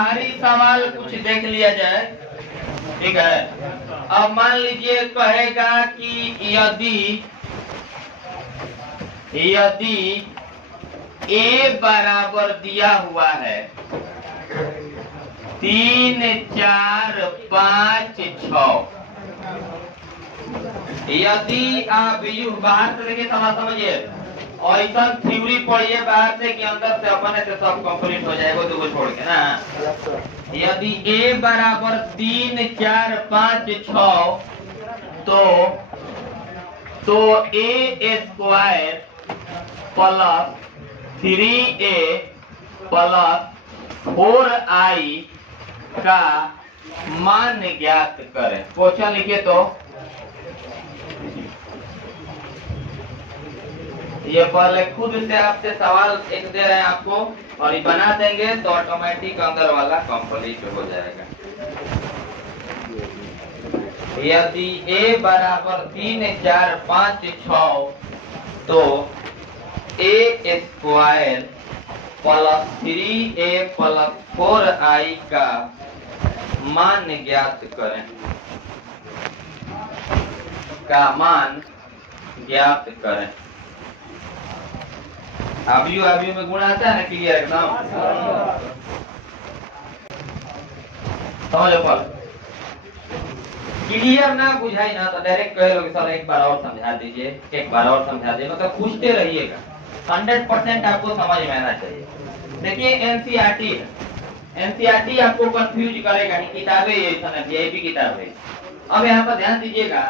बाहरी सवाल कुछ देख लिया जाए, ठीक है। अब मान लीजिए कहेगा कि यदि ए बराबर दिया हुआ है 3, 4, 5, 6। यदि आप यू बाहर से देखिए, समझिए, और ऐसा थ्योरी पढ़िए बाहर से कि अंदर से अपने से सब कंप्लीट हो जाएगा, दो छोड़ के ना। यदि ए बराबर 3, 4, 5, 6 तो ए square plus 3a plus 4i का मान ज्ञात करें। क्वेश्चन लिखिए तो ये पहले खुद से आपसे सवाल एक दे रहे हैं आपको, और ये बना देंगे तो ऑटोमेटिक अंदर वाला कंप्लीट हो जाएगा। यदि a बराबर 3, 4, 5, 6 तो a square plus 3a plus 4i का मान ज्ञात करें, आबियो में गुण आता है ना, क्लियर एकदम समझो। पर क्लियर ना बुझाई ना तो डायरेक्ट कहे लोगे सर एक बार और समझा दीजिए, मतलब पूछते रहिएगा। 100% आपको समझ में आना चाहिए। देखिए एनसीईआरटी आपको कंफ्यूज करेगा कि किताबें ये वीआईपी किताब है। अब यहाँ पर ध्यान दीजिएगा,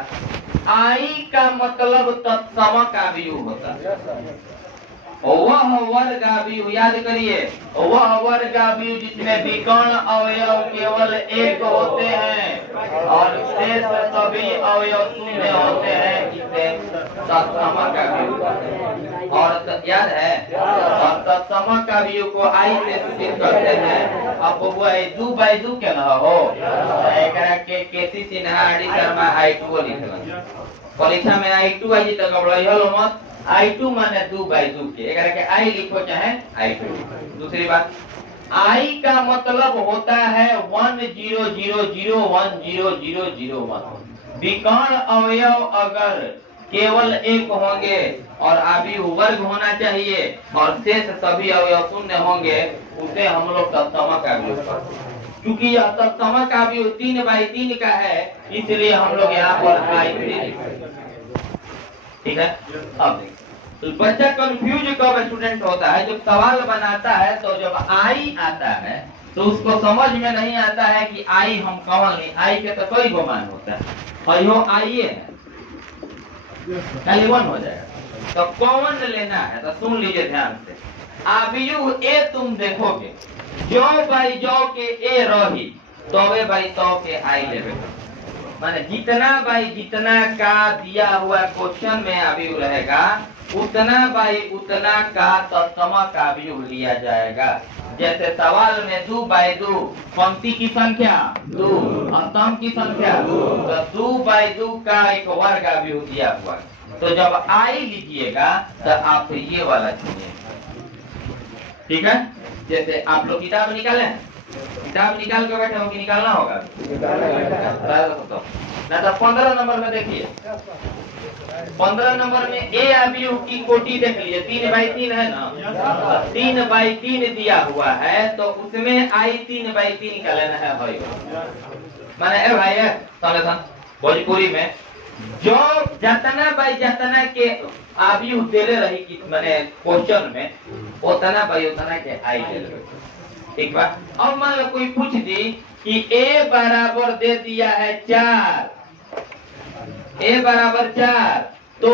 आई का मतलब तत्समक आव्यूह होता है। वह वर्गाव्यूह, याद करिए, वह वर्गाव्यूह जिसमें विकर्ण अवयव केवल एक होते हैं और शेष सभी अवयव शून्य होते हैं, जिसे तत्समक आव्यूह। और याद है, और तत्समक आव्यूह को आई से सूचित करते हैं। अब वो 2/2 के न हो, एकरा के केसी सिन्हा आडी शर्मा I2 लिखल। परीक्षा में I2 आई तो घबराइयो मत। I2 माने 2/2 के, एकरा के I लिखो चाहे I2। दूसरी बात, I का मतलब होता है 1 0 0 0 1 0 0 0 1। विकर्ण अवयव अगर केवल एक होंगे और आव्यूह वर्ग होना चाहिए और शेष सभी अवयव शून्य होंगे, उसे हम लोग तत्समक आव्यूह कहते हैं। क्योंकि यह तत्समक आव्यूह 3/3 का है, इसलिए हम लोग यहाँ पर I3 लिखेंगे। ठीक है। अब बच्चा कंफ्यूज कब स्टूडेंट होता है, जब सवाल बनाता है तो जब आई आता है तो उसको समझ में नहीं आता है कि आई हम कौन ले। आई के तो कई गो मान होता है और यो आई है, खाली 1 हो जाएगा। तो कौन लेना है तो सुन लीजिए ध्यान से। आव्यूह ए तुम देखोगे, जो बाई जो के ए रही तोवे बाई तो के आई लेवे, माने जितना बाई जितना का दिया हुआ क्वेश्चन में आव्यूह रहेगा, उतना बाई उतना का तत्समक आव्यूह लिया जाएगा। जैसे सवाल में 2/2, पंक्ति की संख्या 2, स्तंभ की संख्या 2, तो 2/2 का एक वर्ग आव्यूह दिया हुआ। तो जब आई लीजिएगा तो आप ये वाला चुनिए। ठीक है। जैसे आप लोग किताब निकाले, किताब निकाल के बैठे हो कि निकालना होगा ना। तो 15 नंबर में देखिए, 15 नंबर में ए आव्यूह की कोटि देख लीजिए, 3/3 है ना। 3/3 दिया हुआ है तो उसमें आई 3/3 का लेना है भाई। माने ए भाई है समझन भोजपुरी में जो जतना बाई जतना के आव्यूह देले रही कि माने क्वेश्चन में, उतना बाई उतना के आई ले लेवे। ठीक बा। अब मान लो कोई पूछ दी कि ए बराबर दे दिया है 4, ए बराबर 4 तो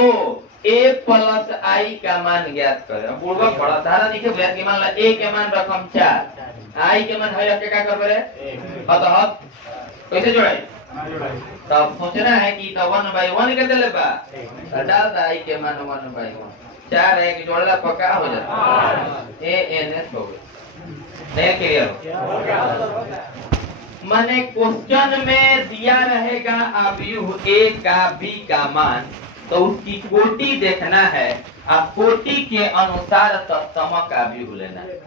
a प्लस आई का मान ज्ञात करें। पूर्वक बड़ा धारा लिखे भैया कि मान ला a के मान रकम 4, आई के मान है क्या कर रहे अतः कैसे जोड़े। तब सोचना है कि तो 1/1 के दे बा, डाल दा आई के मान 1/1, 4 है कि जोड़ला पक्का हो जाता है। ANS हो गया। नहीं क्लियर हो? माने क्वेश्चन में दिया रहेगा आव्यूह ए का बी का मान, तो उसकी कोटि देखना है, आप कोटि के अनुसार तत्समक आव्यूह लेना है।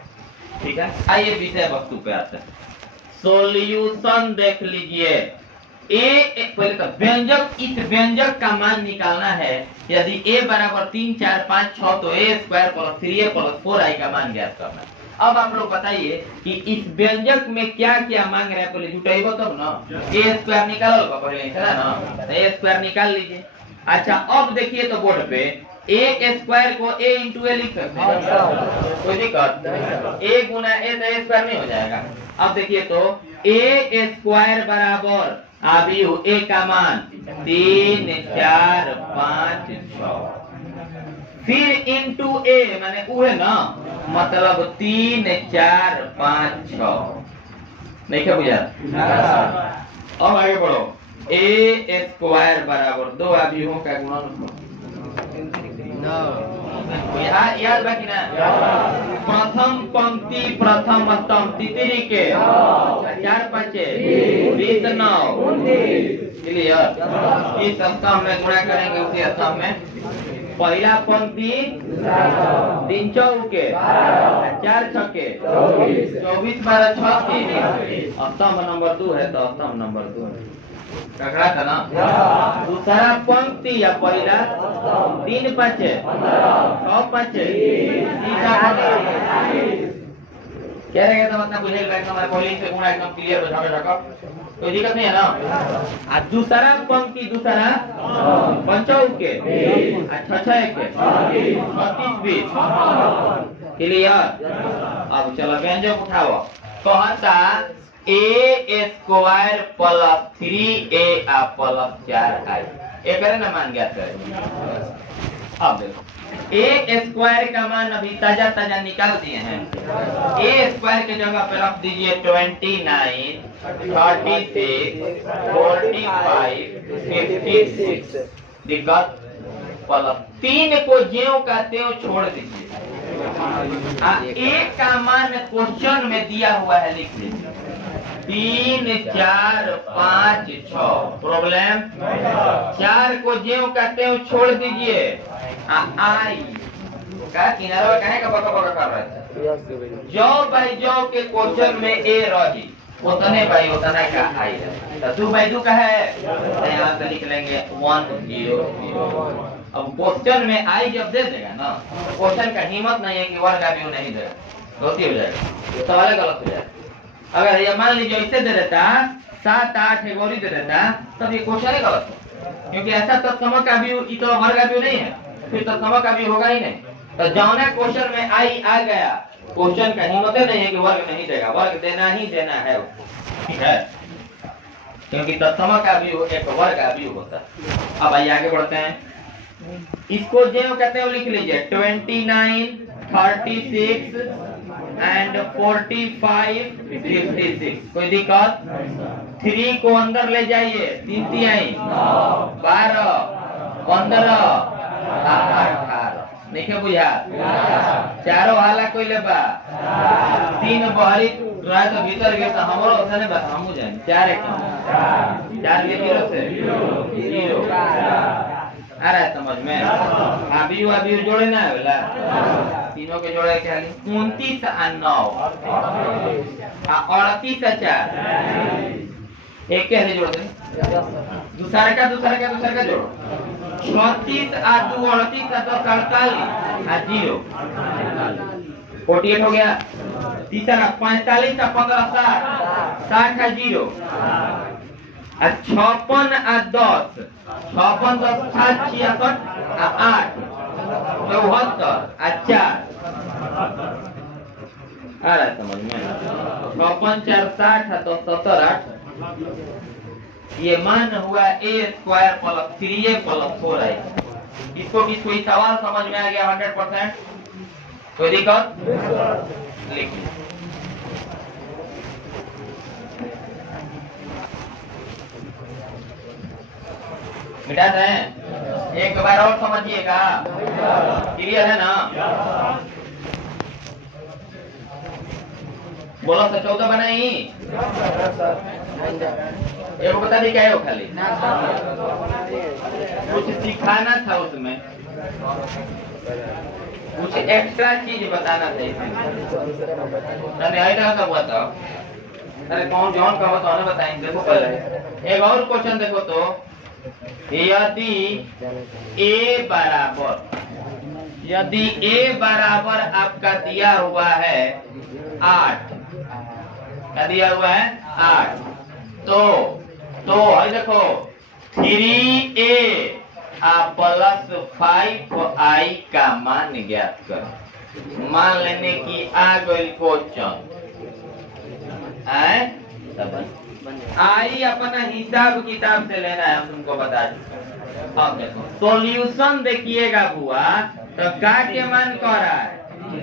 ठीक है। आइए विषय वस्तु पे आते हैं। सॉल्यूशन देख लीजिए। पहले तो व्यंजक, इस व्यंजक का मान निकालना है। यदि a बराबर 3 4 5 6 तो a square plus 3a plus 4i का मान ज्ञात करना है। अब आप लोग बताइए कि इस व्यंजक में क्या क्या मांग रहे हैं, पहले जुटाइबो तब ना। a स्क्वायर निकालो पहले है ना, a स्क्वायर निकाल लीजिए। अच्छा अब देखिए तो बोर्ड पे a स्क्वायर को a इंटू ए लिख सकते हैं, कोई दिक्कत? a गुना a तो a स्क्वायर नहीं हो जाएगा। अब देखिए तो a स्क्वायर बराबर अभी a का मान 3 4 5 6, फिर इंटू a माने उ है ना, मतलब 3 4 5 6, नहीं क्या बुझा? अब आगे बढ़ो। a स्क्वायर बराबर 2 अभियों का गुणनफल, याद बाकी ना? प्रथम पंक्ति प्रथम स्तंभ तितरी के 4 5 20 9 क्लियर। इस स्तंभ में गुणा करेंगे उसी स्तंभ में। पहला पंक्ति 3 चौके 4 छक्के 24 12 6 स्तंभ नंबर 2 है तो स्तंभ नंबर 2 ककड़ा था ना। दूसरा पंक्ति या पहला 3 5 6 5 क्या रहेगा तो मतलब बुझेगा एकदम पहले से गुणा एकदम क्लियर हो जाएगा, कोई दिक्कत नहीं है ना। आ दूसरा पंक्ति दूसरा पंचौ के 6 6 के 32 20 क्लियर। अब चलो व्यंजक उठाओ। कहता a square plus 3a plus 4i, एक करे ना मान ज्ञात करें। अब देखो a स्क्वायर का मान अभी ताजा ताजा निकाल दिए हैं। a स्क्वायर के जगह पे रख दीजिए 29 36 45 56। दिक्कत प्लस 3 को ज्यों का त्यों छोड़ दीजिए। a का मान क्वेश्चन में दिया हुआ है, लिख लीजिए 3 4 5 6। प्रॉब्लम 4 को ज्यों का त्यों छोड़ दीजिए। आई का किनारा कहे का बका बका कर रहे थे। जो बाई जो के क्वेश्चन में ए रही उतने बाई उतना का आई है, तो 2 बाई 2 का है तो यहाँ पे लिख लेंगे 1 0 0। अब क्वेश्चन में आई जब दे देगा ना, क्वेश्चन का हिम्मत नहीं है कि वर्ग अभी नहीं देगा, गलती हो जाएगा, सवाल गलत हो जाएगा। अगर ये मान लीजिए ऐसे दे देता 7 8 एगोरी दे देता तब ये क्वेश्चन ही गलत हो, क्योंकि ऐसा तो समय का भी तो वर्ग अभी नहीं है, फिर तो समय का भी होगा ही नहीं। तो जौना क्वेश्चन में आई आ गया, क्वेश्चन का हिम्मत नहीं है कि वर्ग नहीं देगा, वर्ग देना ही देना है, ठीक है, क्योंकि तत्सम का भी एक वर्ग का भी होता है। अब आइए आगे बढ़ते हैं। इसको जो कहते हैं लिख लीजिए 29 36 एंड 45 56। कोई दिक्कत? 3 को अंदर ले जाइए, 3 3 12 15 18 नहीं बुझा। चारों हाला कोई लेबा 3 बहरी रहा तो भीतर गए तो हमारो ओसने बस हमू जाए 4 1 4 के 0 से 0 आ रहा है समझ में। अभी जोड़े ना है बोला, तीनों के जोड़े क्या 29 और 9 38 और 4 एक कैसे जोड़ दें? दूसरा का जोड़ो 36 और 2 38 और 10 48 और 0 48 हो गया। तीसरा 45 और 15 60 और 0 और 56 और 10 56 10 66 और 8 74 और 4 आ रहा है समझ में। 56 4 60 तो 70 8 ये मान हुआ a square plus 3a plus 4i। इसको भी कोई सवाल समझ में आ गया 100%? कोई दिक्कत? लिख मिटा दें, एक बार और समझिएगा, क्लियर है ना? बोलो तो 14 बनाई एक बता दी क्या है वो खाली कुछ सिखाना था उसमें, कुछ एक्स्ट्रा चीज बताना था इसमें। हुआ था अरे कौन जॉन का होता है बताएं। देखो पहले एक और क्वेश्चन देखो तो, यदि a बराबर आपका दिया हुआ है 8, क्या दिया हुआ है 8, तो है देखो 3a प्लस 5i का मान ज्ञात करो। मान लेने की आ गई क्वेश्चन, आई अपना हिसाब किताब से लेना है, हम तुमको बता दें। अब देखो सॉल्यूशन देखिएगा बुआ, तो का के मान कह रहा है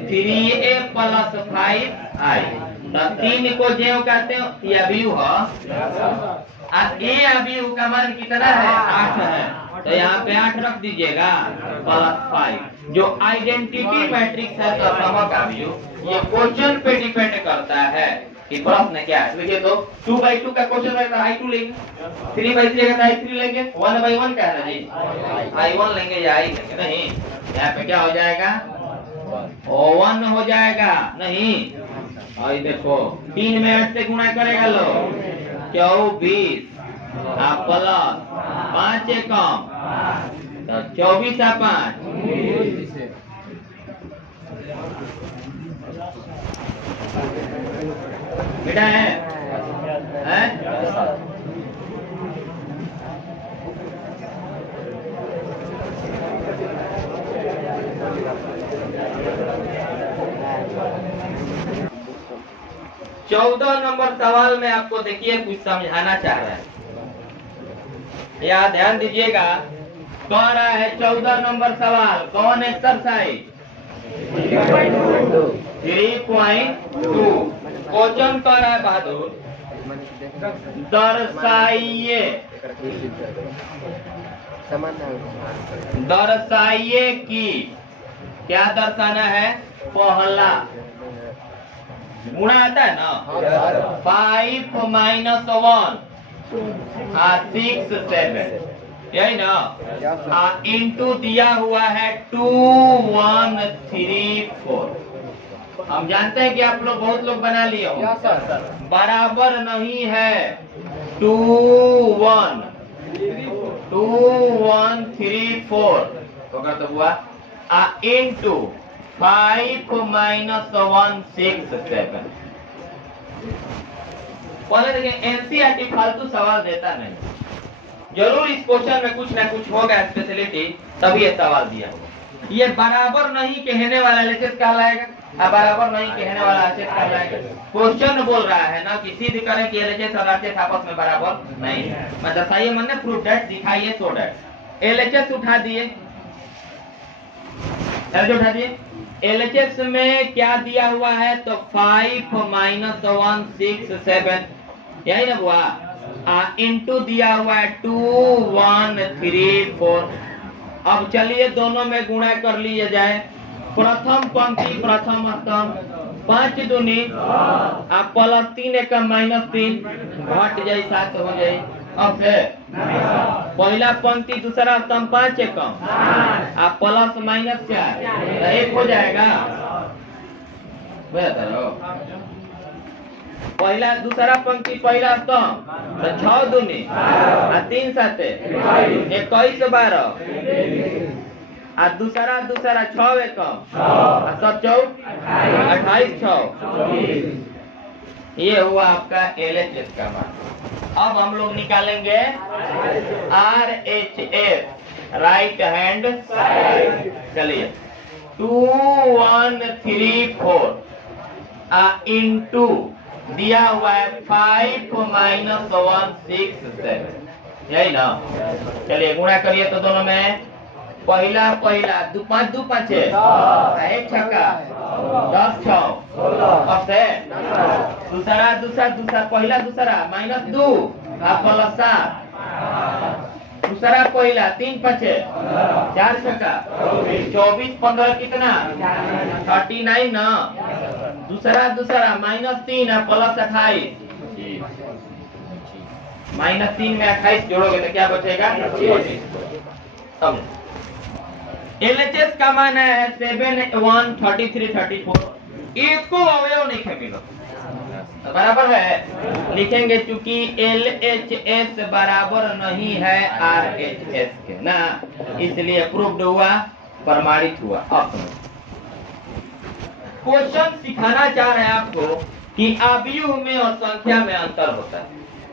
3a प्लस 5i, तो 3 को जो कहते हो ये अभियु है, ए अभियु का मान कितना है 8 है, तो यहाँ पे 8 रख दीजिएगा प्लस 5, जो आइडेंटिटी मैट्रिक्स है तो समक अभियु। ये क्वेश्चन पे डिपेंड करता है कि प्रश्न क्या है। देखिए तो 2/2 का क्वेश्चन रहता है i2 लेंगे, 3/3 का i3 लेंगे, 1/1 क्या है जी i1 लेंगे या i लेंगे, नहीं यहाँ पे क्या हो जाएगा 1 हो जाएगा, नहीं और देखो 3 में 8 से गुणा करेगा लो 24 प्लस 5 कम तो 24 5 बेटा है? 14 नंबर सवाल में आपको देखिए कुछ समझाना चाह रहा है, यहाँ ध्यान दीजिएगा। कह रहा है 14 नंबर सवाल, कौन एक्सरसाइज 3.2 क्वेश्चन कह रहा है बहादुर, दर्शाइए कि क्या दर्शाना है, पहला गुणा आता है ना 5 - 1 6 7, यही ना, इंटू दिया हुआ है 2 1 3 4। हम जानते हैं कि आप लोग बहुत लोग बना लिए हो, बराबर नहीं है 2 1 3 4 तो हुआ इंटू 5 - 1 6 7। पहले देखिए एनसीईआरटी फालतू सवाल देता नहीं, जरूर इस क्वेश्चन में कुछ ना कुछ होगा स्पेशलिटी, तभी ये सवाल दिया होगा। ये बराबर नहीं कहने वाला एलएचएस कहलाएगा, बराबर नहीं कहने वाला एलएचएस कहलाएगा। क्वेश्चन बोल रहा है ना कि सिद्ध करें कि एलएचएस और आरएचएस आपस में बराबर नहीं है, मैं दर्शाइए मन ने प्रूफ दैट, दिखाइए सो दैट। एलएचएस उठा दिए, उठा दिए, एलएचएस में क्या दिया हुआ है तो 5 - 1 6 7, यही ना हुआ, इंटू दिया हुआ है 2 1 3 4। अब चलिए दोनों में गुणा कर लिए जाए, प्रथम पंक्ति प्रथम स्तंभ 5 दूनी प्लस 3 एकम -3 घट जाए 7 हो जाए। अब से पहला पंक्ति दूसरा स्तंभ 5 एकम प्लस -4 1 हो जाएगा, पहला दूसरा पंक्ति पहला स्तंभ तो 6 दूनी 3 7 21 12 दूसरा 6 एकम 7 4 28 6। ये हुआ आपका एलएचएस का मान। अब हम लोग निकालेंगे आरएचएस, राइट हैंड साइड। चलिए 2 1 3 4 इंटू दिया हुआ है 5 - 1 6 7, यही ना। चलिए गुणा करिए तो दोनों में, पहला 2 5 2 5 1 छक्का 10 6 अब से दूसरा पहला दूसरा -2 प्लस 7, दूसरा पहला 3 5 4 छक्का 24 15 कितना 39 ना, दूसरा -3 प्लस 28, -3 में 28 जोड़ोगे तो क्या बचेगा 25। एलएचएस का मान है 7 1 33 34, एक को अवयव नहीं मिला, तो बराबर है, लिखेंगे चूंकि LHS बराबर नहीं है RHS के ना, इसलिए प्रूव्ड हुआ, प्रमाणित हुआ। अब क्वेश्चन सिखाना चाह रहे हैं आपको कि आव्यूह में और संख्या में अंतर होता है।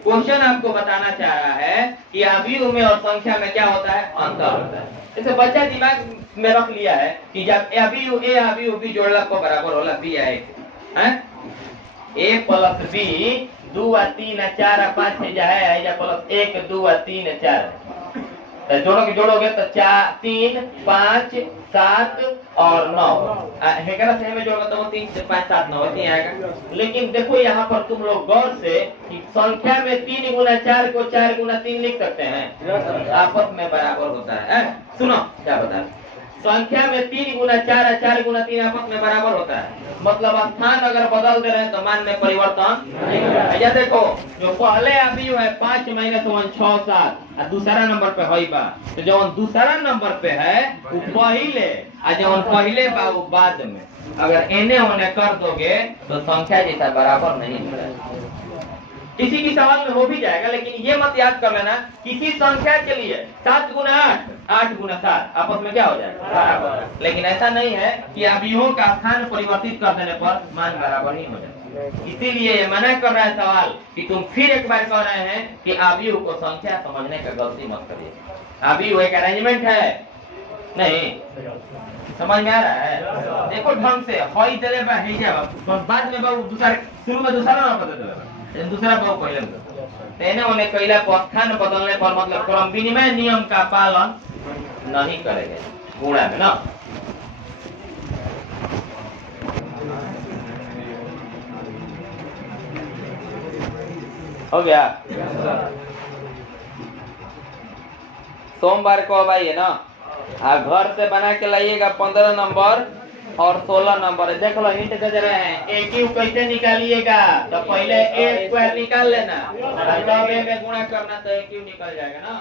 क्वेश्चन आपको बताना चाह रहा है कि आव्यूह में और संख्या में क्या होता है, अंतर होता है। जैसे बच्चा दिमाग में रख लिया है कि जब आव्यूह A आव्यूह B जोड़ला को बराबर होला B है, A प्लस B 2 आ 3 आ 4 आ 5 है जा है, या प्लस 1 2 आ 3 आ 4 तो जोड़ोगे तो 4 3 5 7 और 9 हेकरा से हमें जोड़ोगे तो 3 से 5 7 9 ऐसे आएगा। लेकिन देखो यहाँ पर तुम लोग गौर से कि संख्या में 3 गुना 4 को 4 गुना 3 लिख सकते हैं, आपस में बराबर होता है। सुनो क्या बता रहे, संख्या में 3 गुना 4 और 4 गुना 3 आपस में बराबर होता है, मतलब स्थान अगर बदल दे रहे हैं तो मान में परिवर्तन नहीं होगा। या देखो जो पहले आव्यूह है 5 - 1 6 7 और दूसरा नंबर पे है बा, तो जो दूसरा नंबर पे है वो पहले और जो पहले बा वो बाद में, अगर एने ओने कर दोगे तो संख्या जैसा बराबर नहीं मिलेगा। किसी की सवाल में हो भी जाएगा, लेकिन ये मत याद कर लेना किसी संख्या के लिए 7 गुना 8 8 गुना 7 आपस में क्या हो जाएगा, बराबर। लेकिन ऐसा नहीं है कि आव्यूहों का स्थान परिवर्तित कर देने पर मान बराबर ही हो जाएगा। इसीलिए ये मना कर रहा है सवाल कि तुम फिर एक बार कह रहे हैं कि आव्यूह को संख्या समझने का गलती मत करिए। आव्यूह एक अरेंजमेंट है, नहीं समझ में आ रहा है? देखो ढंग से हई देले बा हे जा बाद में बा दूसरा शुरू में दूसरा ना बता देले दूसरा बहु पहले तेने उन्हें कैला स्थान बदलने पर मतलब क्रम विनिमय नियम का पालन नहीं करेंगे गुणा में ना। हो गया, सोमवार को अब आइए ना, घर से बना के लाइएगा 15 नंबर और 16 नंबर। देख लो हिंट दे रहे हैं, ए क्यू कैसे निकालिएगा, तो पहले A स्क्वायर निकाल लेना, तब A में गुणा करना तो A क्यू निकल जाएगा ना।